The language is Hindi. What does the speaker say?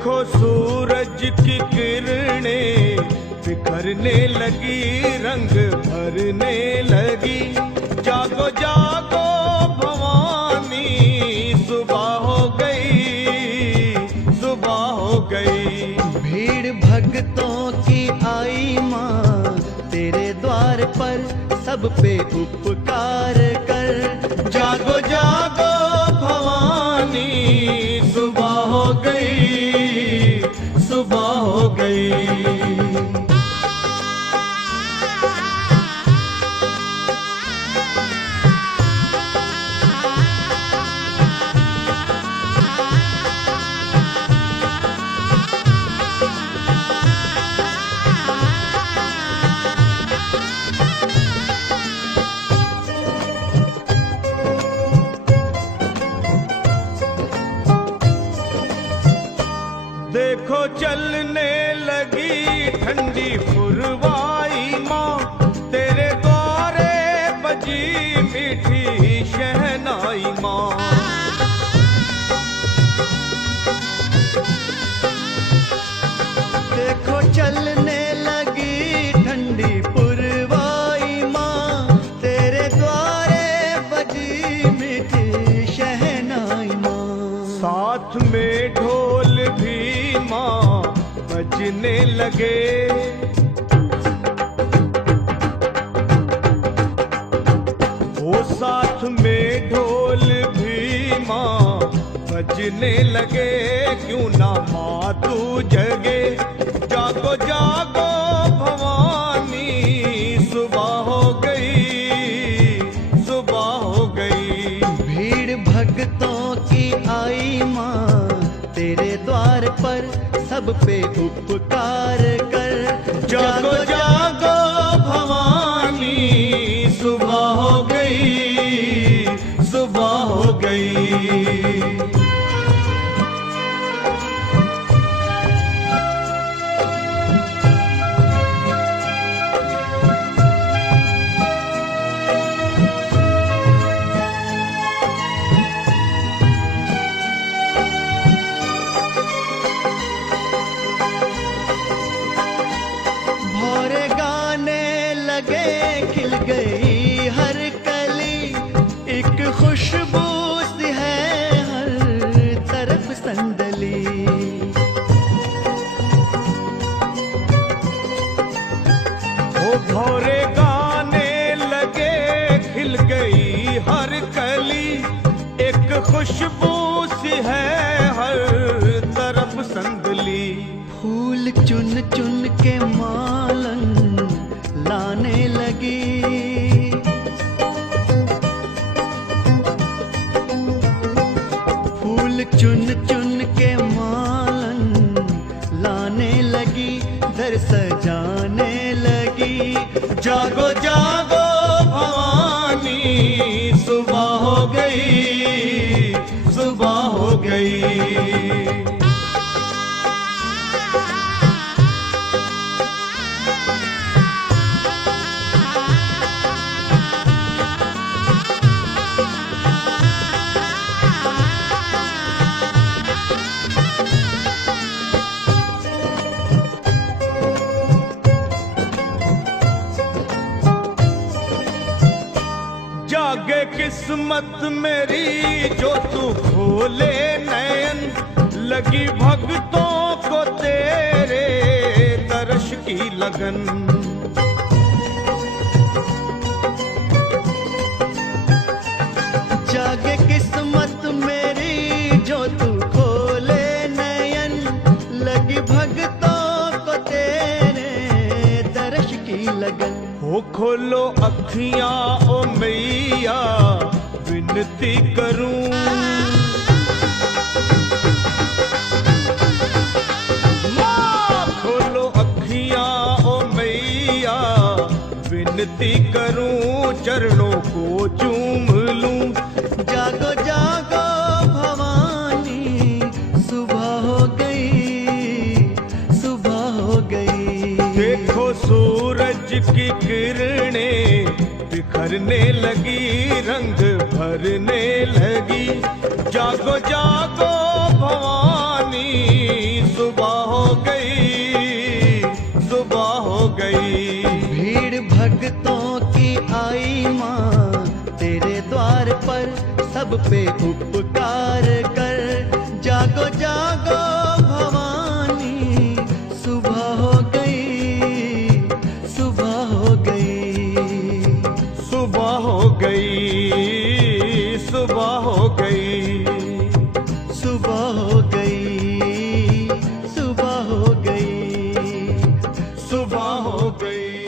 देखो सूरज की किरणें बिखरने लगी, रंग भरने लगी। जागो जागो भवानी, सुबह हो गई, सुबह हो गई। भीड़ भक्तों की आई माँ तेरे द्वार पर, सब पे उपकार कर। जागो जागो भवानी, सुबह हो गई, सुबह हो गई। देखो चलने लगी ठंडी पुरवाई माँ, तेरे द्वारे बजी मीठी शहनाई माँ। देखो चलने लगी ठंडी पुरवाई माँ, तेरे द्वारे बजी मीठी शहनाई माँ। साथ में ढोल भी माँ बजने लगे, वो साथ में ढोल भी माँ बजने लगे। क्यों ना माँ तू जगे, जागो जागो भवानी, सुबह हो गई, सुबह हो गई। भीड़ भक्तों की आई माँ तेरे द्वार पर, सब पे उपकार कर। जागो जागो भवानी, सुबह हो गई, सुबह हो गई। भौरे गाने लगे, खिल गई हर कली, एक खुशबू सी है हर तरफ संदली। ओ भौरे गाने लगे, खिल गई हर कली, एक खुशबू सी है हर तरफ संदली। फूल चुन चुन के मालन लाने लगी, फूल चुन चुन के मालन लाने लगी, घर सजाने लगी। जागो जागो भवानी, सुबह हो गई, सुबह हो गई। जागे किस्मत मेरी जो तू खोले नयन, लगी भक्तों को तेरे दर्श की लगन। जागे किस्मत मेरी जो तू खोले नयन, लगी भक्तों को तेरे दर्श की लगन। हो खोलो अखियां ओ मैया, विनती करूं, माँ खोलो अखियां ओ मैया, विनती करूं, चरणों को चूम लूं। जागो जागो भवानी, सुबह हो गई, सुबह हो गई। देखो सूरज की किरणें बिखरने लगी, रंग भरने लगी। जागो जागो भवानी, संसार पर सब पे उपकार कर। जागो जागो भवानी, सुबह हो गई, सुबह हो गई, सुबह हो गई, सुबह हो गई, सुबह हो गई, सुबह हो गई, सुबह हो गई।